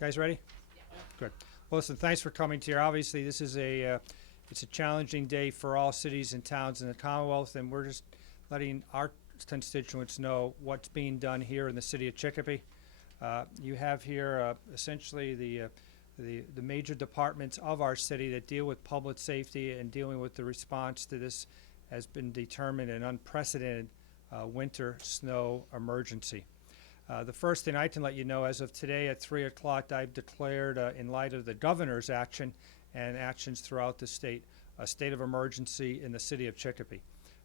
Guys ready? Good. Well, listen, thanks for coming here. Obviously, this is it's a challenging day for all cities and towns in the Commonwealth, and we're just letting our constituents know what's being done here in the city of Chicopee. You have here essentially the major departments of our city that deal with public safety and dealing with the response to this has been determined an unprecedented winter snow emergency. The first thing I can let you know, as of today at 3 o'clock, I've declared, in light of the governor's action and actions throughout the state, a state of emergency in the city of Chicopee.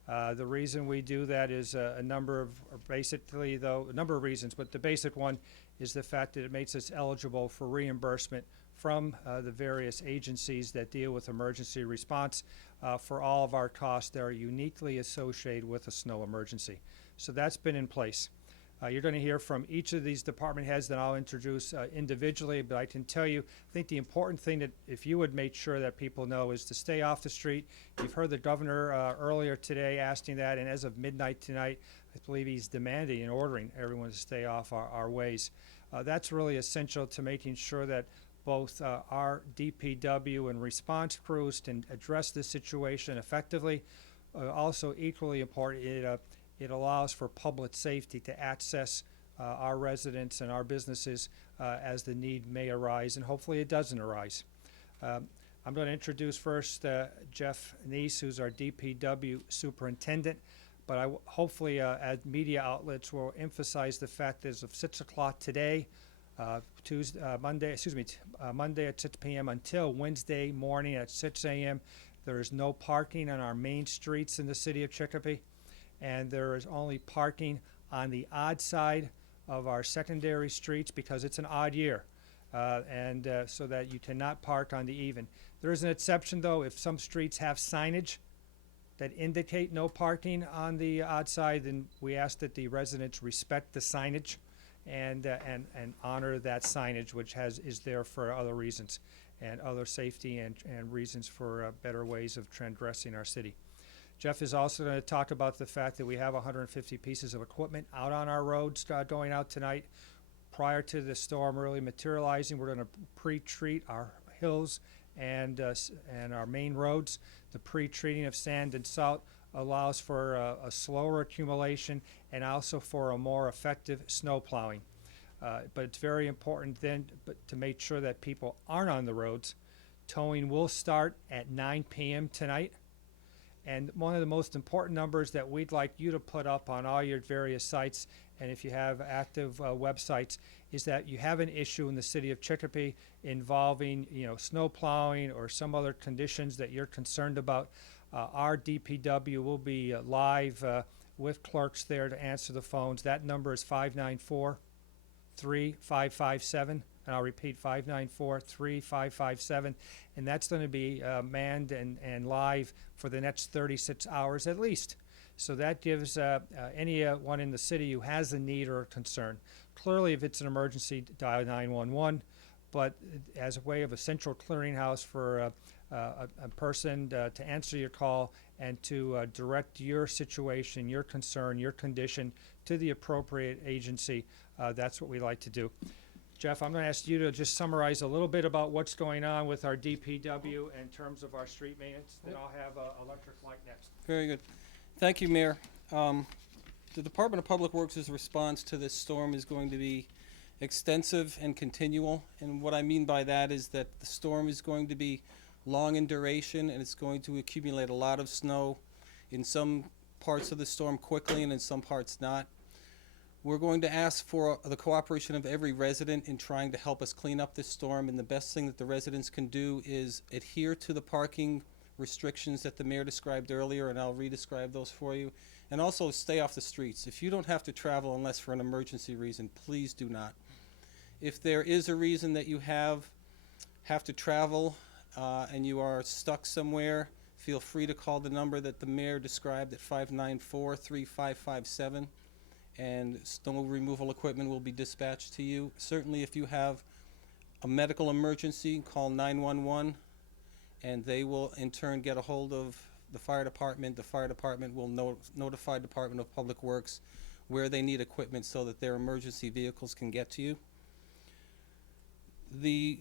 The reason we do that is a number of reasons, but the basic one is the fact that it makes us eligible for reimbursement from the various agencies that deal with emergency response for all of our costs that are uniquely associated with a snow emergency. So that's been in place. You're going to hear from each of these department heads that I'll introduce individually, but I can tell you, I think the important thing that if you would make sure that people know is to stay off the street. You've heard the governor earlier today asking that, and as of midnight tonight, I believe he's demanding and ordering everyone to stay off our ways. That's really essential to making sure that both our DPW and response crews can address this situation effectively. Also equally important, it allows for public safety to access our residents and our businesses as the need may arise, and hopefully it doesn't arise. I'm going to introduce first Jeff Neese, who's our DPW superintendent, but hopefully at media outlets will emphasize the fact that as of 6 o'clock today, Monday at 6 p.m. until Wednesday morning at 6 a.m., there is no parking on our main streets in the city of Chicopee, and there is only parking on the odd side of our secondary streets because it's an odd year, so that you cannot park on the even. There is an exception, though. If some streets have signage that indicate no parking on the odd side, then we ask that the residents respect the signage and honor that signage, which is there for other reasons and other safety and reasons for better ways of transgressing our city. Jeff is also going to talk about the fact that we have 150 pieces of equipment out on our roads going out tonight. Prior to the storm really materializing, we're going to pre-treat our hills and our main roads. The pre-treating of sand and salt allows for a slower accumulation and also for a more effective snow plowing. But it's very important then to make sure that people aren't on the roads. Towing will start at 9 p.m. tonight. And one of the most important numbers that we'd like you to put up on all your various sites, and if you have active websites, is that you have an issue in the city of Chicopee involving, snow plowing or some other conditions that you're concerned about. Our DPW will be live with clerks there to answer the phones. That number is 594-3557. And I'll repeat, 594-3557, and that's going to be manned and live for the next 36 hours at least. So that gives anyone in the city who has a need or a concern. Clearly, if it's an emergency, dial 911, but as a way of a central clearinghouse for a person to answer your call and to direct your situation, your concern, your condition to the appropriate agency, that's what we like to do. Jeff, I'm going to ask you to just summarize a little bit about what's going on with our DPW in terms of our street maintenance. Then I'll have electric light next. Very good. Thank you, Mayor. The Department of Public Works' response to this storm is going to be extensive and continual. And what I mean by that is that the storm is going to be long in duration, and it's going to accumulate a lot of snow in some parts of the storm quickly and in some parts not. We're going to ask for the cooperation of every resident in trying to help us clean up this storm, and the best thing that the residents can do is adhere to the parking restrictions that the mayor described earlier, and I'll re-describe those for you, and also stay off the streets. If you don't have to travel unless for an emergency reason, please do not. If there is a reason that you have to travel and you are stuck somewhere, feel free to call the number that the mayor described at 594-3557. And snow removal equipment will be dispatched to you. Certainly if you have a medical emergency, call 911, and they will in turn get a hold of the fire department. The fire department will notify Department of Public Works where they need equipment so that their emergency vehicles can get to you. The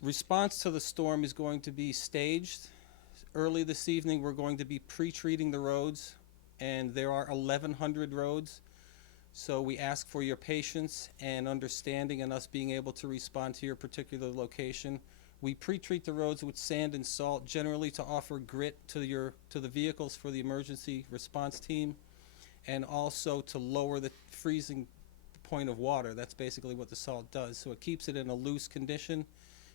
response to the storm is going to be staged. Early this evening, we're going to be pre-treating the roads, and there are 1,100 roads. So we ask for your patience and understanding in us being able to respond to your particular location. We pre-treat the roads with sand and salt, generally to offer grit to the vehicles for the emergency response team, and also to lower the freezing point of water. That's basically what the salt does. So it keeps it in a loose condition.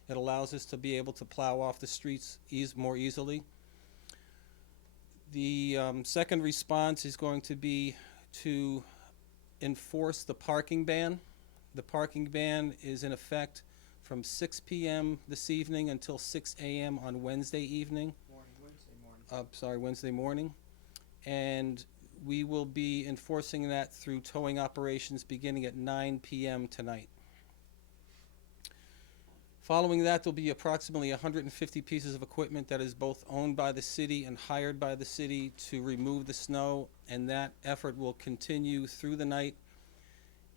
It allows us to be able to plow off the streets more easily. The second response is going to be to enforce the parking ban. The parking ban is in effect from 6 p.m. this evening until 6 a.m. on Wednesday evening. Wednesday morning. And we will be enforcing that through towing operations beginning at 9 p.m. tonight. Following that, there'll be approximately 150 pieces of equipment that is both owned by the city and hired by the city to remove the snow, and that effort will continue through the night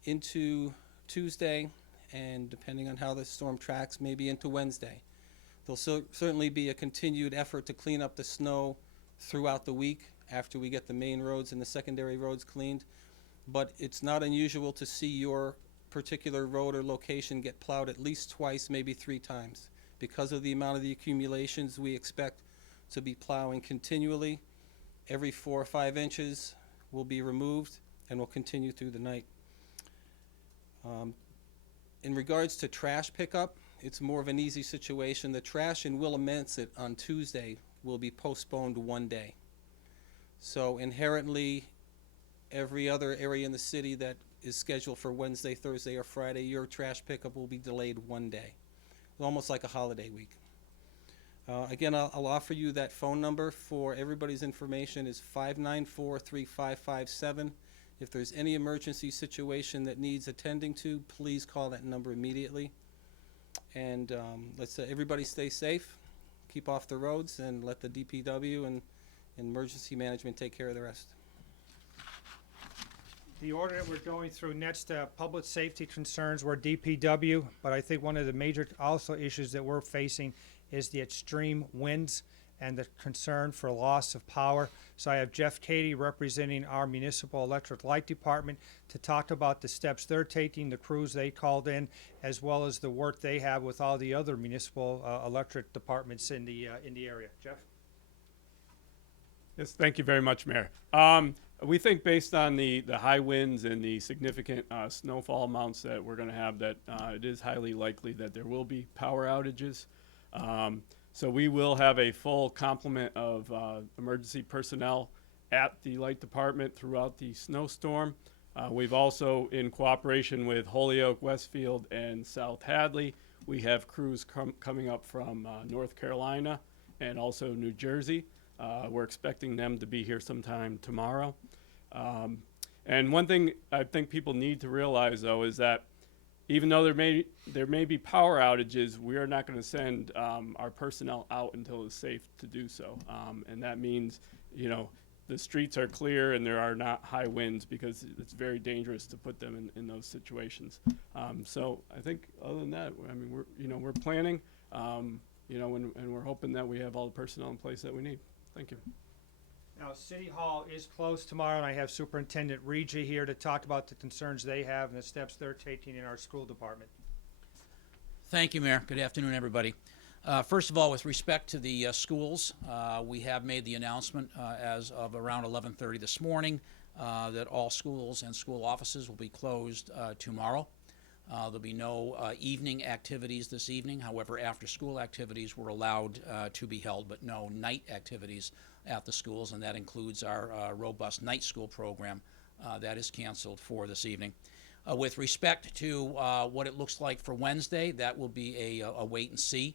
into Tuesday, and depending on how the storm tracks, maybe into Wednesday. There'll certainly be a continued effort to clean up the snow throughout the week after we get the main roads and the secondary roads cleaned, but it's not unusual to see your particular road or location get plowed at least twice, maybe 3 times. Because of the amount of the accumulations, we expect to be plowing continually. Every 4 or 5 inches will be removed and will continue through the night. In regards to trash pickup, it's more of an easy situation. The trash in Willamette on Tuesday will be postponed 1 day. So inherently, every other area in the city that is scheduled for Wednesday, Thursday, or Friday, your trash pickup will be delayed 1 day. Almost like a holiday week. Again, I'll offer you that phone number for everybody's information is 594-3557. If there's any emergency situation that needs attending to, please call that number immediately. And let's everybody stay safe, keep off the roads, and let the DPW and emergency management take care of the rest. The order that we're going through next, public safety concerns were DPW, but I think one of the major also issues that we're facing is the extreme winds and the concern for loss of power. So I have Jeff Cady representing our municipal electric light department to talk about the steps they're taking, the crews they called in, as well as the work they have with all the other municipal electric departments in the area. Jeff? Yes, thank you very much, Mayor. We think based on the high winds and the significant snowfall amounts that we're going to have that it is highly likely that there will be power outages. So we will have a full complement of emergency personnel at the light department throughout the snowstorm. We've also, in cooperation with Holyoke, Westfield, and South Hadley, we have crews coming up from North Carolina and also New Jersey. We're expecting them to be here sometime tomorrow. And one thing I think people need to realize, though, is that even though there may be power outages, we are not going to send our personnel out until it's safe to do so. And that means, you know, the streets are clear and there are not high winds, because it's very dangerous to put them in those situations. So I think other than that, I mean, we're planning, and we're hoping that we have all the personnel in place that we need. Thank you. Now, City Hall is closed tomorrow, and I have Superintendent Regi here to talk about the concerns they have and the steps they're taking in our school department. Thank you, Mayor. Good afternoon, everybody. First of all, with respect to the schools, we have made the announcement as of around 11:30 this morning that all schools and school offices will be closed tomorrow. There'll be no evening activities this evening. However, after-school activities were allowed to be held, but no night activities at the schools, and that includes our robust night school program that is canceled for this evening. With respect to what it looks like for Wednesday, that will be a wait-and-see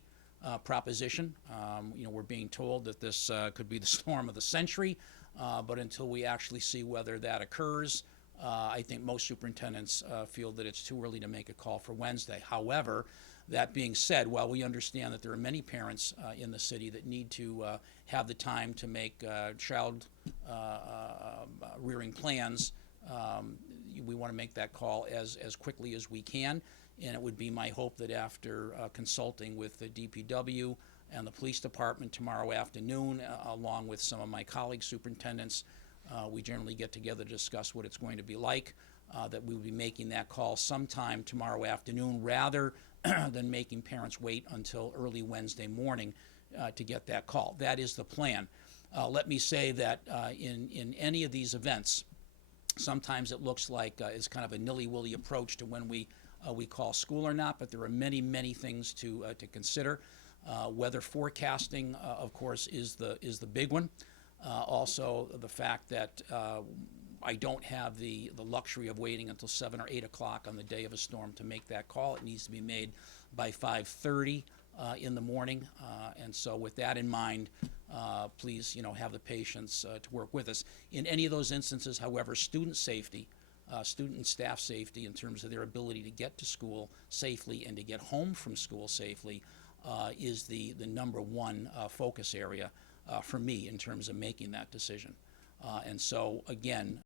proposition. We're being told that this could be the storm of the century, but until we actually see whether that occurs, I think most superintendents feel that it's too early to make a call for Wednesday. However, that being said, while we understand that there are many parents in the city that need to have the time to make child rearing plans, we want to make that call as quickly as we can. And it would be my hope that after consulting with the DPW and the police department tomorrow afternoon, along with some of my colleague superintendents, we generally get together to discuss what it's going to be like, that we will be making that call sometime tomorrow afternoon rather than making parents wait until early Wednesday morning to get that call. That is the plan. Let me say that in any of these events, sometimes it looks like it's kind of a nilly-willy approach to when we call school or not, but there are many, many things to consider. Weather forecasting, of course, is the big one. Also, the fact that I don't have the luxury of waiting until 7 or 8 o'clock on the day of a storm to make that call. It needs to be made by 5:30 in the morning. And so with that in mind, please, have the patience to work with us. In any of those instances, however, student safety, student and staff safety in terms of their ability to get to school safely and to get home from school safely is the number one focus area for me in terms of making that decision. And so, again,